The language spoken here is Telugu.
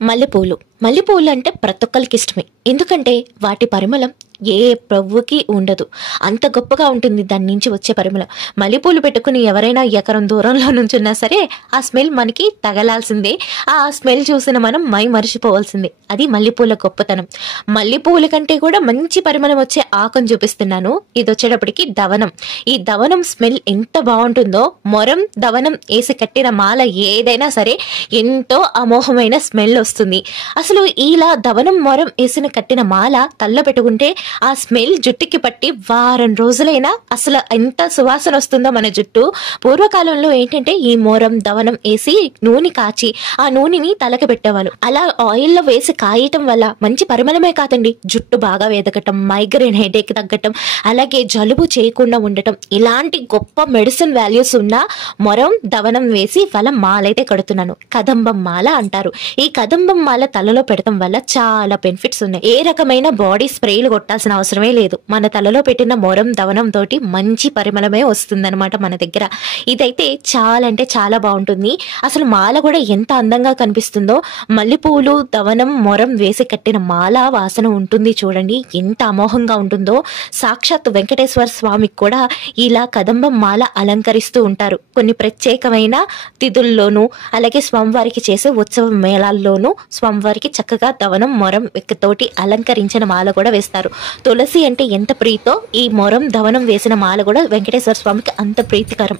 మల్లెపూలు. మల్లెపూలు అంటే ప్రతి ఒక్కరికి ఇష్టమే. ఎందుకంటే వాటి పరిమళం ఏ పువ్వుకి ఉండదు. అంత గొప్పగా ఉంటుంది దాని నుంచి వచ్చే పరిమళం. మల్లెపూలు పెట్టుకుని ఎవరైనా ఎకరం దూరంలో నుంచున్నా సరే ఆ స్మెల్ మనకి తగలాల్సిందే. ఆ స్మెల్ చూసిన మనం మరిచిపోవాల్సిందే. అది మల్లెపూల గొప్పతనం. మల్లెపూల కంటే కూడా మంచి పరిమళం వచ్చే ఆకుని చూపిస్తున్నాను. ఇది వచ్చేటప్పటికి దవనం. ఈ దవనం స్మెల్ ఎంత బాగుంటుందో, మొరం దవనం వేసి కట్టిన మాల ఏదైనా సరే ఎంతో అమోఘమైన స్మెల్ వస్తుంది. అసలు ఇలా దవనం మొరం వేసిన కట్టిన మాల తల్ల పెట్టుకుంటే ఆ స్మెల్ జుట్టుకి పట్టి వారం రోజులైనా అసలు ఎంత సువాసన వస్తుందో మన జుట్టు. పూర్వకాలంలో ఏంటంటే ఈ మొరం దవనం వేసి నూనె కాచి ఆ నూనెని తలకి పెట్టేవాళ్ళు. అలా ఆయిల్లో వేసి కాయటం వల్ల మంచి పరిమళమే కాదండి, జుట్టు బాగా వేదకటం, మైగ్రేన్ హెడేక్ తగ్గటం, అలాగే జలుబు చేయకుండా ఉండటం, ఇలాంటి గొప్ప మెడిసిన్ వాల్యూస్ ఉన్న మొరం దవనం వేసి వాళ్ళ మాలైతే కడుతున్నాను. కదంబం మాల అంటారు. ఈ కదంబం మాల తలలో పెడతాం వల్ల చాలా బెనిఫిట్స్ ఉన్నాయి. ఏ రకమైన బాడీ స్ప్రేలు కొట్టాల్సిన అవసరమే లేదు. మన తలలో పెట్టిన మొరం దవనం తోటి మంచి పరిమళమే వస్తుందన్నమాట మన దగ్గర. ఇదైతే చాలా అంటే చాలా బాగుంటుంది. అసలు మాల కూడా ఎంత అందంగా కనిపిస్తుందో. మల్లెపూలు దవనం మొరం వేసి కట్టిన మాల వాసన ఉంటుంది చూడండి, ఎంత అమోఘంగా ఉంటుందో. సాక్షాత్ వెంకటేశ్వర స్వామికి కూడా ఇలా కదంబం మాల అలంకరిస్తూ ఉంటారు. కొన్ని ప్రత్యేకమైన తిథుల్లోనూ అలాగే స్వామివారికి చేసే ఉత్సవ మేళాల్లోనూ స్వామివారికి చక్కగా దవనం మొరం తోటి అలంకరించిన మాల కూడా వేస్తారు. తులసి అంటే ఎంత ప్రీతో ఈ మొరం దవనం వేసిన మాల కూడా వెంకటేశ్వర స్వామికి అంత ప్రీతికరం.